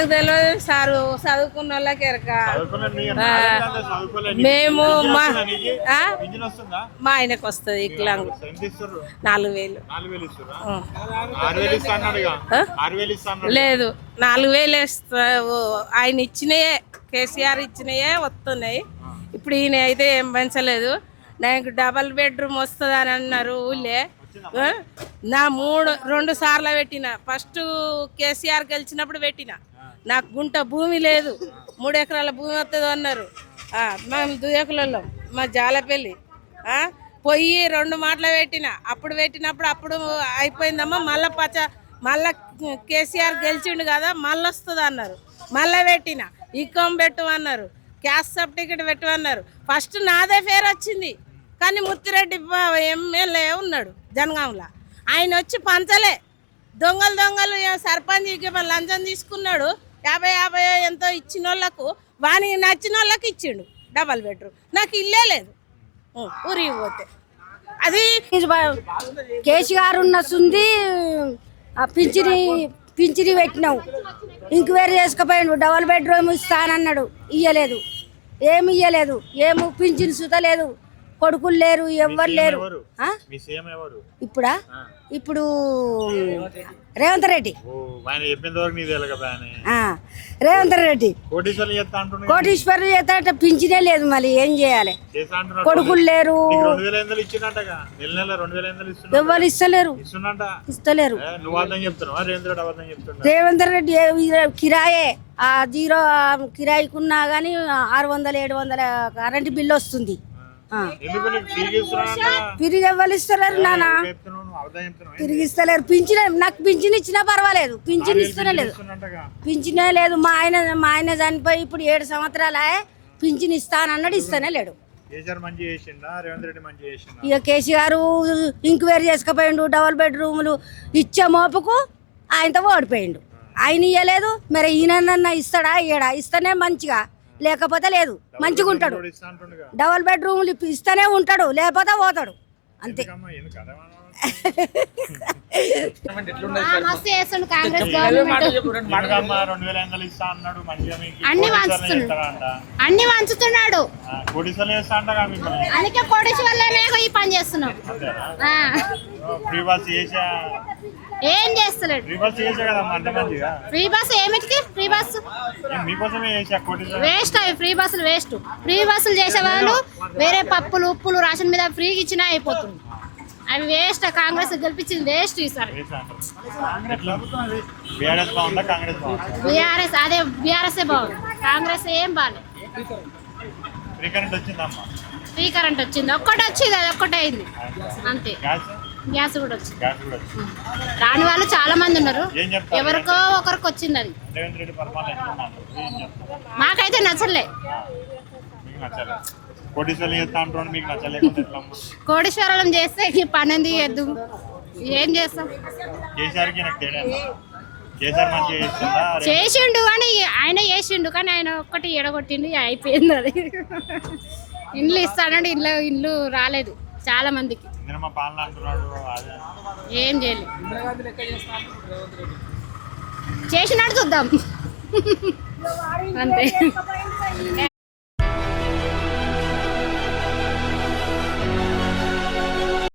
నాకు తెలియదు సారు చదువుకున్న వాళ్ళకి ఎరక. మేము మా ఆయనకు వస్తుంది ఇస్తుర్రు? నాలుగు వేలు. లేదు నాలుగు వేలు ఆయన ఇచ్చినయే కేసీఆర్ ఇచ్చినయే వస్తున్నాయి. ఇప్పుడు ఈయన అయితే ఏం పెంచలేదు. నాకు డబల్ బెడ్రూమ్ వస్తుంది అని అన్నారు ఊళ్ళే? నా మూడు రెండు సార్లు పెట్టిన. ఫస్ట్ కేసీఆర్ గెలిచినప్పుడు పెట్టిన. నాకు గుంట భూమి లేదు. మూడు ఎకరాల భూమి వస్తుంది అన్నారు. మేము దుయకులలో మా జాలపల్లి. పొయ్యి రెండు మాటలు పెట్టిన. అప్పుడు పెట్టినప్పుడు అప్పుడు అయిపోయిందమ్మా మళ్ళా పచ్చ మళ్ళా కేసీఆర్ గెలిచిండు కదా మళ్ళీ వస్తుంది అన్నారు. మళ్ళీ పెట్టిన. ఇకం పెట్టమన్నారు క్యాస్ సర్టిఫికెట్ పెట్టు అన్నారు. ఫస్ట్ నాదే పేరు వచ్చింది. కానీ ముత్తిరెడ్డి ఎమ్మెల్యే ఉన్నాడు జనగాంలో. ఆయన వచ్చి పంచలే. దొంగలు దొంగలు సర్పంచ్ లంచం తీసుకున్నాడు. యాభై యాభై ఎంతో ఇచ్చిన వాళ్ళకు వానికి నచ్చిన వాళ్ళకి ఇచ్చిండు. Double bedroom. నాకు ఇల్లే లేదు. ఉ, ఊరికి పోతే. అది కేసీఆర్ గారు ఉన్నస్తుంది పింఛని పింఛని పెట్టినావు. ఇంక్వైరీ చేసుకుపోయాడు. డబల్ బెడ్రూమ్ ఇస్తానన్నాడు ఇయ్యలేదు. ఏమి ఇయ్యలేదు. ఏమి పింఛని సుత లేదు. కొడుకులు లేరు ఎవ్వరు లేరు. ఎవరు? ఆ? మీ సీఎం ఎవరు? ఇప్పుడా. ఇప్పుడు రేవంత్ రెడ్డి. ఓ ఆయన చెప్పినంత వరకు నీది తెలియదు కదా ఆయన ఆ, రేవంత్ రెడ్డి. కోటీశ్వర్లు చేస్తా అంటున్నాడు కోటీశ్వరులు చేత పింఛనే లేదు మళ్ళీ ఏం చేయాలి? చేస్తా అంటున్నాడు కొడుకులు లేరు. నీకు రెండు వేల ఎనిమిది ఇచ్చిందంటగా నెల నెల రెండు వేల ఎనిమిది ఇస్తున్నా ఎవ్వరు ఇస్తలేరు? ఇస్తున్నంట ఇస్తలేరు. ఏ, నువ్వు అర్థం చెప్తున్నావా? రేంద్ర రెడ్డి అబద్ధం చెప్తున్నా రేవంత్ రెడ్డి ఏ- ఈ కిరాయే. ఆ జీరో కిరాయికున్నా కానీ ఆరు వందల ఏడు వందల కరెంట్ బిల్లు వస్తుంది. తిరిగి ఎవరు ఇస్తలేరు నాన్న తిరిగి ఇస్తలేరు పింఛన్ నాకు పింఛన్ ఇచ్చినా పర్వాలేదు. పింఛన్ ఇస్తూనే లేదు. పింఛనే లేదు. మా ఆయన మా ఆయన చనిపోయి ఇప్పుడు ఏడు సంవత్సరాలే పింఛన్ ఇస్తానన్నాడు ఇస్తానే లేడు. ఇక కేసీఆర్ ఇంక్వైరీ చేసుకుపోయిండు డబల్ బెడ్రూములు ఇచ్చే మోపుకు ఆయనతో ఓడిపోయిండు. ఆయన ఇయ్యలేదు. మరి ఈయనన్నా ఇస్తాడా? ఇయ్యడా ఇస్తేనే మంచిగా. లేకపోతే లేదు. మంచిగా ఉంటాడు డబల్ బెడ్రూములు ఇస్తేనే ఉంటాడు లేకపోతే పోతాడు. అంతే. అన్ని అన్ని వంచుతున్నాడు. అందుకే కోడిసి వల్లనే ఈ పని చేస్తున్నాం. ఫ్రీ ఏం చేస్తలేడు? ఫ్రీ బస్ ఫ్రీ ఏమిటికి? Free bus? వేస్ట్ అవి ఫ్రీ బస్సులు వేస్ట్. ఫ్రీ బస్సులు చేసే వాళ్ళు వేరే పప్పులు ఉప్పులు రేషన్ మీద ఫ్రీగా ఇచ్చినా అయిపోతుంది. అవి వేస్ట్ కాంగ్రెస్ గెలిపించింది వేస్ట్ ఈసారి. బీఆర్ఎస్ అదే బీఆర్ఎస్ బాగుంది. కాంగ్రెస్ ఏం బాగాలేదు. ఫ్రీ ఫ్రీ కరెంట్ వచ్చింది. ఒక్కటి వచ్చింది అది ఒక్కటే అయింది. అంతే. గ్యాస్ కూడా వచ్చింది. రాని వాళ్ళు చాలా మంది ఉన్నారు. ఎవరికో ఒకరికి వచ్చింది అది. మాకైతే నచ్చలే? కోటేశ్వరం చేస్తే ఈ పని ఎందుకు చేద్దు ఏం చేస్తాం? చేసిండు కానీ ఆయన చేసిండు కానీ ఆయన ఒక్కటి ఎడగొట్టిండు అయిపోయింది అది. ఇండ్లు ఇస్తానంటే ఇంట్లో ఇండ్లు రాలేదు చాలా మందికి. ఇందిరమ్మ పాలన అంటున్నాడు ఏం చేయలేదు చూద్దాం. అంతే.